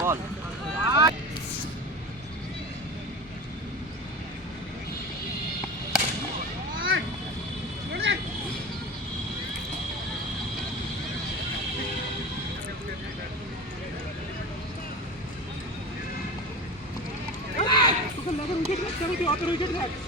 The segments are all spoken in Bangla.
বল Another wicket, another wicket, another wicket.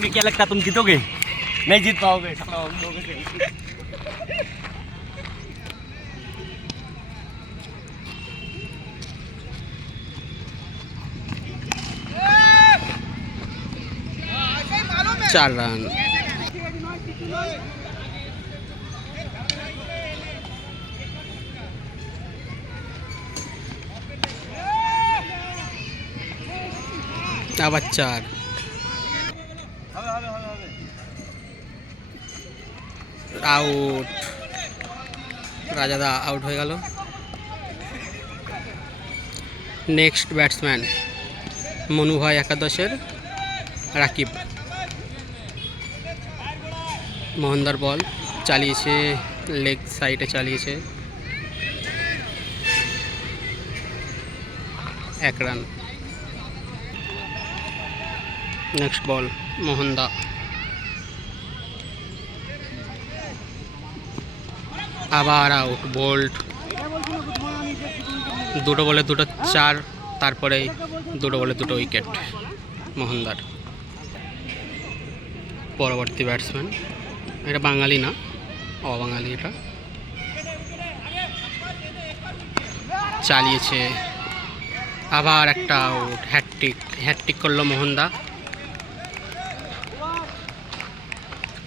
तुम्ही क्या लगता तुम जीतोगे नहीं जीत पाओगे साला हम लोगों से চার রান আবার চার আউট রাজাদা আউট হয়ে গেল। নেক্সট ব্যাটসম্যান মনু ভাই একাদশের, রাকিব। মোহনদার বল চালিয়েছে লেগ সাইডে চালিয়েছে। এক রান নেক্সট বল মোহনদা আবার আউট বোল্ড দুটো বলে দুটো চার, তারপরে দুটো বলে দুটো উইকেট মোহনদার। পরবর্তী ব্যাটসম্যান এটা বাঙালি না, অবাঙালি এটা। চালিয়েছে। আবার একটা আউট হ্যাট্রিক হ্যাট্রিক করল মোহনদা।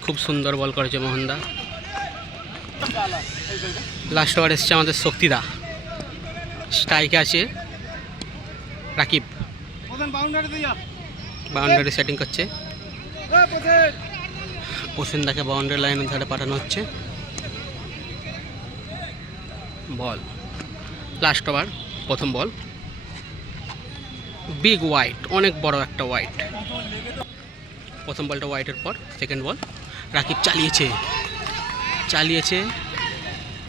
খুব সুন্দর বল করেছে মোহনদা। লাস্ট ওভার এসছে আমাদের শক্তিদা। স্ট্রাইকে আছে। রাকিব। বাউন্ডারি সেটিং করছে। প্রসেনদাকে বাউন্ডারি লাইনের ধারে পাঠানো হচ্ছে। বল লাস্ট ওভার প্রথম বল বিগ হোয়াইট অনেক বড় একটা হোয়াইট প্রথম বলটা হোয়াইটের পর সেকেন্ড বল রাকিব চালিয়েছে। চালিয়েছে।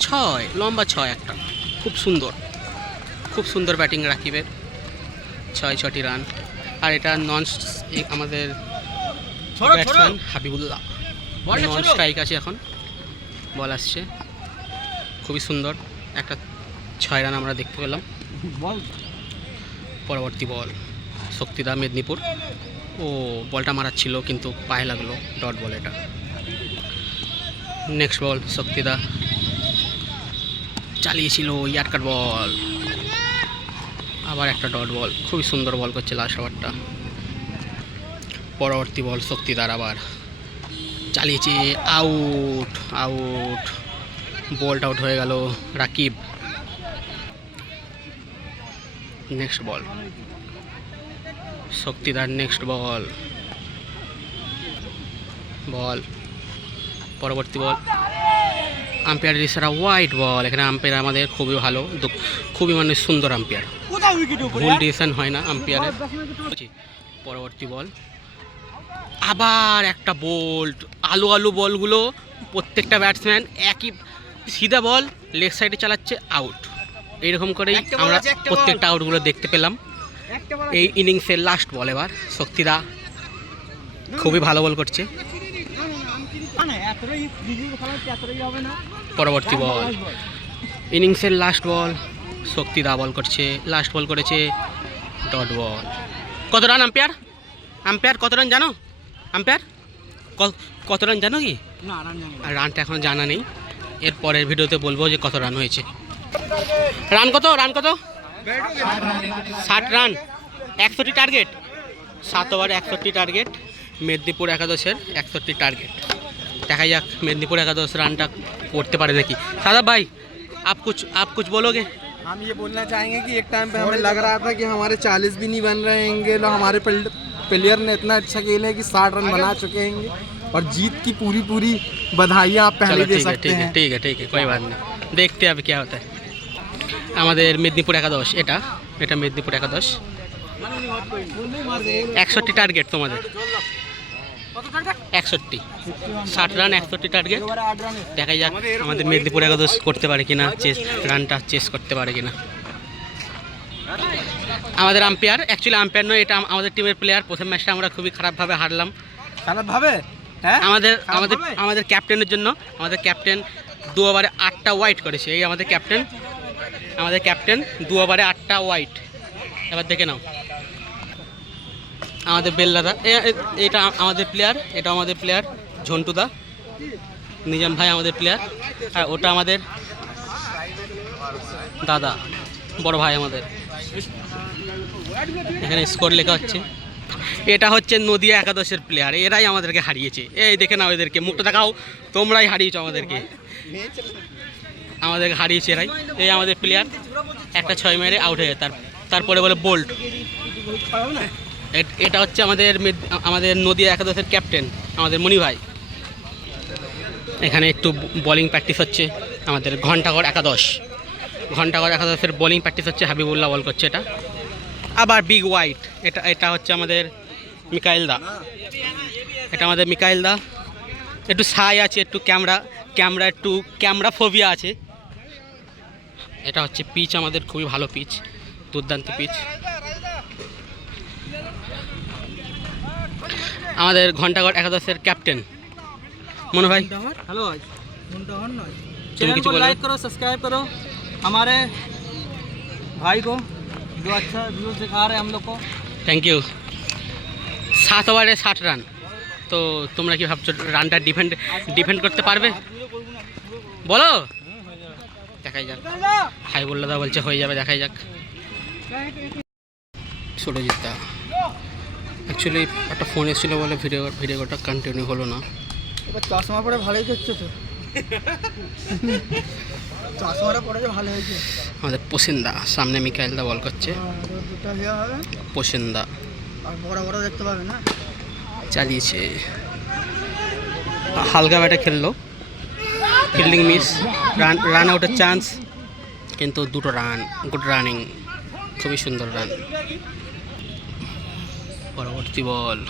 ছয় লম্বা ছয় একটা। খুব সুন্দর। খুব সুন্দর ব্যাটিং রাকিবের। ছয় ছটি রান। আর এটা নন আমাদের ব্যাটসম্যান হাবিবুল্লাহ। নন স্ট্রাইক আছে এখন। বল আসছে। খুবই সুন্দর। একটা ছয় রান আমরা দেখতে পেলাম। বল। পরবর্তী বল। শক্তিদা মেদিনীপুর। ও বলটা মারাচ্ছিল কিন্তু পায়ে লাগল। ডট বল এটা। নেক্সট বল শক্তিদা। চালিয়েছিল ইয়ারকার বল। আবার একটা ডট বল। খুবই সুন্দর বল করছে লাস্ট ওভারটা। পরবর্তী বল শক্তিদার আবার চালিয়েছে। Out out. বলটা আউট হয়ে গেল Rakib. Next ball. শক্তিদার next ball. Ball. পরবর্তী বল। আম্পায়ার ইসারা হোয়াইট বল এখানে আম্পায়ার আমাদের খুবই ভালো খুবই মানে সুন্দর আম্পায়ার। ভুল ডিসিশন হয় না আম্পায়ারের। পরবর্তী বল আবার একটা বোল্ট আলু আলু বলগুলো প্রত্যেকটা ব্যাটসম্যান একই সিধা বল লেগ সাইডে চালাচ্ছে আউট এইরকম করেই আমরা। প্রত্যেকটা আউটগুলো দেখতে পেলাম। এই ইনিংসের লাস্ট বল এবার শক্তিদা খুবই ভালো বল করছে না না এতটাই দিদির খেলা এতটাই হবে না পরবর্তী বল ইনিংসের লাস্ট বল শক্তি দা বল করছে লাস্ট বল করেছে ডট বল কত রান আম্পায়ার আম্পায়ার কত রান জানো? আম্পায়ার ক- কত রান জানো কি? আর রানটা এখন জানা নেই। এর পরের ভিডিওতে বলব যে কত রান হয়েছে। রান কত? রান কত? ষাট রান একষট্টি টার্গেট সাত ওভার একষট্টি টার্গেট মেদিনীপুর একাদশের একষট্টি টার্গেট দেখা যাক মেদিনীপুর एकादश রানটা पर ना कि সাদা भाई आप कुछ आप कुछ बोलोगे हम ये बोलना चाहेंगे कि एक टाइम पे हमें लग रहा था कि हमारे चालीस भी नहीं बन रहे होंगे ना हमारे प्लेयर ने इतना अच्छा खेल है कि साठ रन बना चुके होंगे। और जीत की पूरी पूरी बधाई आप पहले दे सकते हैं ठीक है ठीक है कोई बात नहीं। देखते अब क्या होता है। हमारे মেদিনীপুর एकादश এটা এটা মেদিনীপুর একাদশ একষট্টি টার্গেট তোমাদের একষট্টি। ষাট রান একষট্টি টার্গেট দেখা যাক আমাদের মেদিনীপুর একাদশ করতে পারে কিনা চেস রানটা চেস করতে পারে কিনা। আমাদের আম্পায়ার অ্যাকচুয়ালি আম্পায়ার নয় এটা আমাদের টিমের প্লেয়ার প্রথম ম্যাচটা আমরা খুবই খারাপভাবে হারলাম। খারাপ ভাবে হ্যাঁ? আমাদের আমাদের আমাদের ক্যাপ্টেনের জন্য আমাদের ক্যাপ্টেন দু ওভারে আটটা হোয়াইট করেছে। এই আমাদের ক্যাপ্টেন আমাদের ক্যাপ্টেন দু ওভারে আটটা হোয়াইট এবার দেখে নাও। আমাদের বেল্লাদা। এটা আমাদের প্লেয়ার এটা আমাদের প্লেয়ার ঝন্টুদা নিজাম ভাই আমাদের প্লেয়ার আর ওটা আমাদের দাদা, বড় ভাই আমাদের। এখানে স্কোর লেখা হচ্ছে। এটা হচ্ছে নদিয়া একাদশের প্লেয়ার এরাই আমাদেরকে হারিয়েছে। এই দেখে নাও এদেরকে, মুখটা দেখাও, তোমরাই হারিয়েছো আমাদেরকে। আমাদেরকে হারিয়েছে এরাই। এই আমাদের প্লেয়ার একটা ছয় মেরে আউট হয়ে যায়। তার, তারপরে বলে বোল্ট এটা হচ্ছে আমাদের আমাদের নদিয়া একাদশের ক্যাপ্টেন, আমাদের মণি ভাই। এখানে একটু বোলিং প্র্যাকটিস হচ্ছে, আমাদের ঘন্টাঘর একাদশ। ঘন্টাঘর একাদশের বোলিং প্র্যাকটিস হচ্ছে হাবিবুল্লাহ বল করছে এটা। আবার বিগ হোয়াইট, এটা এটা হচ্ছে আমাদের মিকাইল দা। এটা আমাদের মিকাইল দা। একটু সাই আছে, একটু ক্যামেরা ক্যামেরা একটু ক্যামেরা ফোবিয়া আছে। এটা হচ্ছে পিচ, আমাদের খুবই ভালো পিচ, দুর্দান্ত পিচ। আমাদের ঘন্টাঘর একাদশের ক্যাপ্টেন মনে ভাই हेलो मुंडहर नॉय तुम चैनल किसी को बोलो? लाइक करो सब्सक्राइब करो हमारे भाई को जो अच्छा व्यूज दिखा रहे हैं हम लोग को থ্যাংক ইউ সাত ওভারে ষাট রান তো তোমরা কি ভাবছো রানটা ডিফেন্ড ডিফেন্ড করতে পারবে বলো দেখাই যাক হাই বললে দা বলছে হয়ে যাবে দেখাই যাক সুরজিৎ দা অ্যাকচুয়ালি একটা ফোন এসেছিল বলে ভিডিও ভিডিওটা কন্টিনিউ হলো না। এবার চশমা পরে ভালোই করছ তো? চশমাটা পরে যে ভালো হয়েছে। আমাদের পোসেন্দা সামনে মিকাইল দা বল করছে। দুটো ইয়ে হবে। পোসেন্দা। আর বড় বড় দেখতে পাবে না? চালিয়েছে। হালকা ব্যাটে খেললো। ফিল্ডিং মিস রান রান আউটের চান্স কিন্তু দুটো রান গুড রানিং খুবই সুন্দর রান পরবর্তী বল।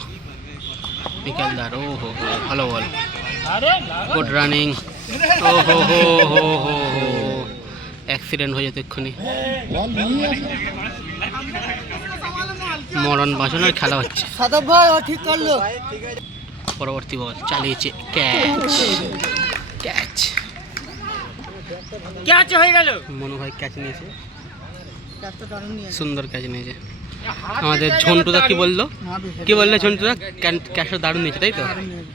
বিকালদার ও হো হো ভালো বল। গুড রানিং ও হো হো হো হো হো। অ্যাক্সিডেন্ট হয়ে যেত এক্ষুনি। মরণ বাঁচানোর খেলা হচ্ছে। সাদব ভাই ও ঠিক করল। পরবর্তী বল চালিয়েছে ক্যাচ। ক্যাচ। ক্যাচ হয়ে গেল। মনু ভাই ক্যাচ নিয়েছে। সুন্দর ক্যাচ নিয়েছে। আমাদের ঝন্টুদা কি বলল? কি বললে ঝন্টুদা ক্যাচটা দারুণ। নিয়েছে তাই তো?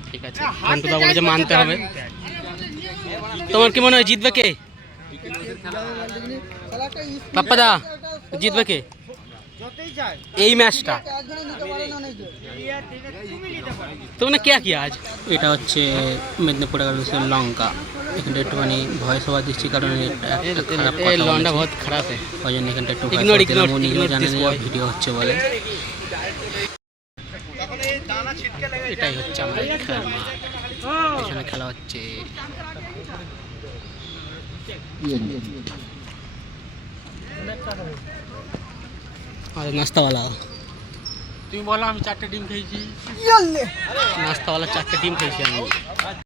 ঠিক আছে। ঝন্টুদা বলে যে মানতে হবে। তোমার কি মনে হয় জিতবে কে? পাপ্পাদা জিতবে কে? এই ম্যাচটা। তো মানে কে কি আজ? এটা হচ্ছে মেদিনীপুর লঙ্কা। এখানটা একটুখানি ভয়েস ওভার দিচ্ছি কারণ কথা বহুত খারাপ ওই জন্য এখানটা একটু নিজেও জানে না ভিডিও হচ্ছে বলে। এটাই হচ্ছে আমাদের খেলার মাঠ এখানে খেলা হচ্ছে। আমাদের নাস্তাওয়ালা তুমি বলো আমি চারটে ডিম খেয়েছি। নাস্তাওয়ালা চারটে ডিম খেয়েছি আমি।